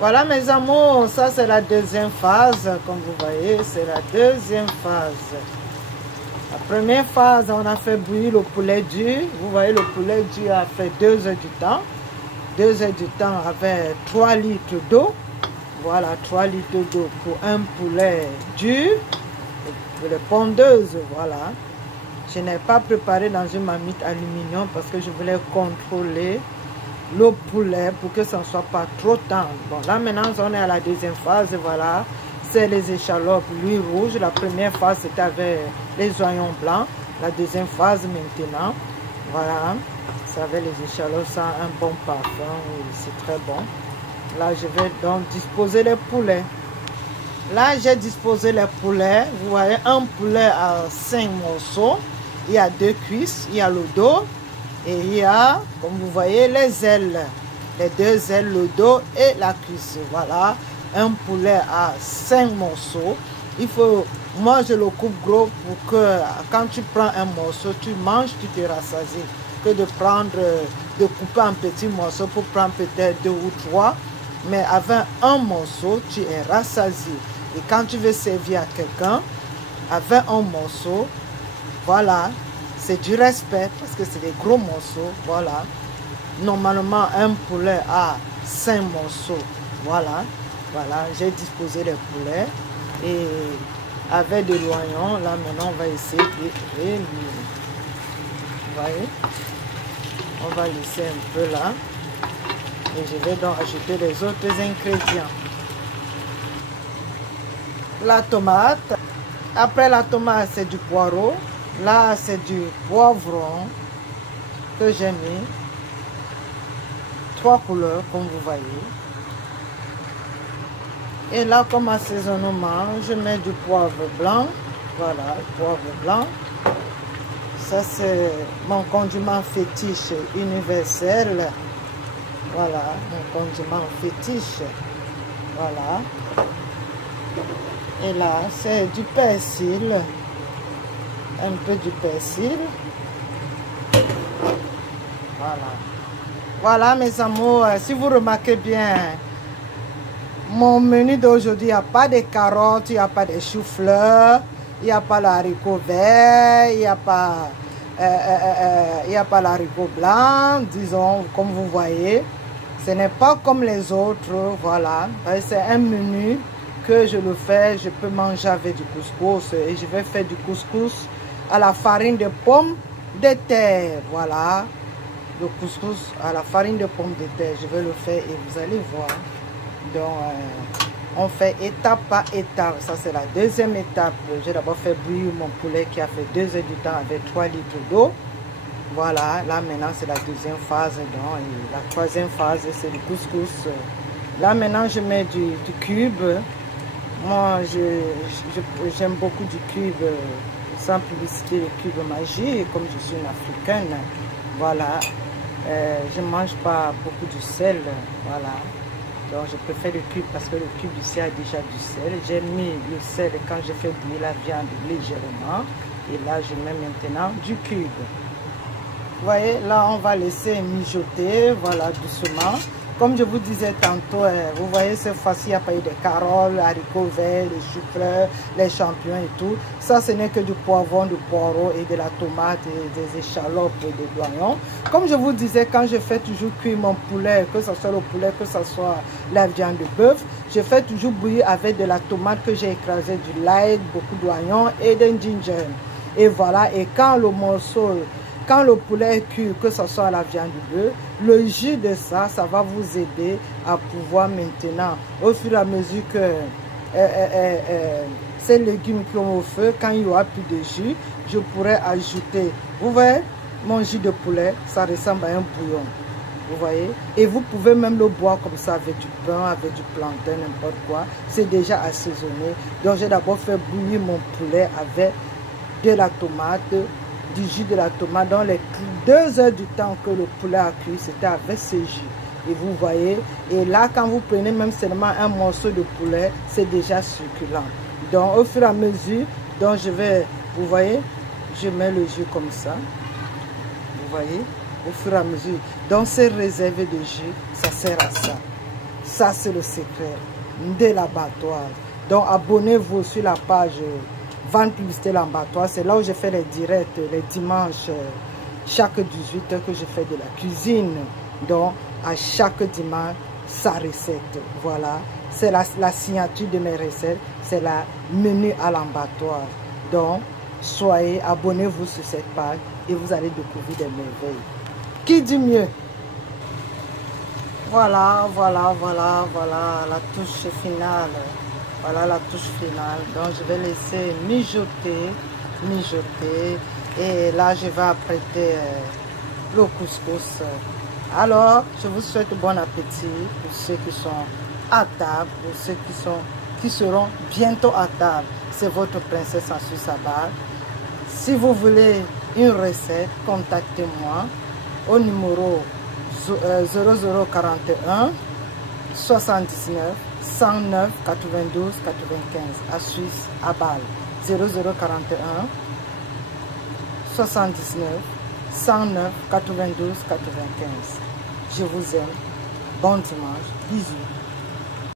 Voilà mes amours, ça c'est la deuxième phase, comme vous voyez, c'est la deuxième phase. La première phase, on a fait bouillir le poulet dur. Vous voyez, le poulet dur a fait 2 heures du temps. 2 heures du temps avec 3 litres d'eau. Voilà, 3 litres d'eau pour un poulet dur. Pour les pondeuses, voilà. Je n'ai pas préparé dans une marmite aluminium parce que je voulais contrôler le poulet pour que ça ne soit pas trop tendre. Bon, là maintenant, on est à la deuxième phase, voilà. C'est les échalotes, l'huile rouge. La première phase, c'était avec les oignons blancs. La deuxième phase, maintenant, voilà. C'est avec les échalotes, ça a un bon parfum. C'est très bon. Là, je vais donc disposer les poulets. Là, j'ai disposé les poulets. Vous voyez, un poulet à 5 morceaux. Il y a 2 cuisses, il y a le dos. Et il y a, comme vous voyez, les ailes. Les 2 ailes, le dos et la cuisse. Voilà. Un poulet à 5 morceaux. Il faut, moi je le coupe gros pour que quand tu prends un morceau, tu manges, tu te rassasies. Que de prendre, de couper en petits morceaux pour prendre peut-être 2 ou 3. Mais avec un morceau, tu es rassasié. Et quand tu veux servir à quelqu'un, avec un morceau, voilà, c'est du respect parce que c'est des gros morceaux. Voilà. Normalement, un poulet à 5 morceaux. Voilà. Voilà, j'ai disposé les poulets et avec de l'oignon, là maintenant on va essayer de réunir. Vous voyez, on va laisser un peu là et je vais donc ajouter les autres ingrédients. La tomate, après la tomate c'est du poireau, là c'est du poivron que j'ai mis, 3 couleurs comme vous voyez. Et là, comme assaisonnement, je mets du poivre blanc. Voilà, poivre blanc. Ça, c'est mon condiment fétiche universel. Voilà, mon condiment fétiche. Voilà. Et là, c'est du persil. Un peu du persil. Voilà. Voilà, mes amours. Si vous remarquez bien, mon menu d'aujourd'hui, il n'y a pas de carottes, il n'y a pas de choux-fleurs, il n'y a pas l'haricot vert, il n'y a pas, l'haricot blanc, disons, comme vous voyez. Ce n'est pas comme les autres, voilà. C'est un menu que je le fais, je peux manger avec du couscous et je vais faire du couscous à la farine de pommes de terre, voilà. Le couscous à la farine de pommes de terre, je vais le faire et vous allez voir. Donc, on fait étape par étape. Ça, c'est la deuxième étape. J'ai d'abord fait bouillir mon poulet qui a fait 2 heures du temps avec 3 litres d'eau. Voilà, là maintenant, c'est la deuxième phase. Donc, et la troisième phase, c'est le couscous. Là maintenant, je mets du cube. Moi, j'aime beaucoup du cube, sans publicité, le cube magie, comme je suis une africaine. Voilà, je ne mange pas beaucoup de sel. Voilà. Donc je préfère le cube parce que le cube ici a déjà du sel. J'ai mis le sel quand je fais bouillir la viande légèrement. Et là, je mets maintenant du cube. Vous voyez, là, on va laisser mijoter, voilà, doucement. Comme je vous disais tantôt, vous voyez, cette fois-ci, il n'y a pas eu de carottes, haricots verts, les choux-fleurs, les champignons et tout. Ça, ce n'est que du poivron, du poireau et de la tomate et des échalotes et des oignons. Comme je vous disais, quand je fais toujours cuire mon poulet, que ce soit le poulet, que ce soit la viande de bœuf, je fais toujours bouillir avec de la tomate que j'ai écrasée, du lait, beaucoup d'oignons et d'un ginger. Et voilà, et quand le morceau... Quand le poulet est cuit, que ce soit la viande de bœuf, le jus de ça, ça va vous aider à pouvoir maintenant, au fur et à mesure que ces légumes qui ont au feu, quand il n'y aura plus de jus, je pourrais ajouter, vous voyez, mon jus de poulet, ça ressemble à un bouillon. Vous voyez, et vous pouvez même le boire comme ça avec du pain, avec du plantain, n'importe quoi. C'est déjà assaisonné. Donc j'ai d'abord fait bouillir mon poulet avec de la tomate, du jus de la tomate. Dans les 2 heures du temps que le poulet a cuit, c'était avec ce jus. Et vous voyez, et là quand vous prenez même seulement un morceau de poulet, c'est déjà succulent. Donc au fur et à mesure, donc je vais, vous voyez, je mets le jus comme ça. Vous voyez, au fur et à mesure. Donc ces réserves de jus, ça sert à ça. Ça, c'est le secret de l'abattoir. Donc, abonnez-vous sur la page Vente Publicité L'Abattoir. C'est là où je fais les directs les dimanches, chaque 18 heures que je fais de la cuisine. Donc, à chaque dimanche, sa recette. Voilà, c'est la signature de mes recettes. C'est la menu à l'abattoir. Donc, soyez, abonnez-vous sur cette page et vous allez découvrir des merveilles. Qui dit mieux? Voilà, la touche finale. Voilà la touche finale. Donc, je vais laisser mijoter. Et là, je vais apprêter le couscous. Alors, je vous souhaite bon appétit pour ceux qui sont à table, pour ceux qui seront bientôt à table. C'est votre princesse en Suisse à Bâle. Si vous voulez une recette, contactez-moi au numéro 0041 79 109 92 95 à Suisse à Bâle. 0041 79 109 92 95. Je vous aime. Bon dimanche. Bisous.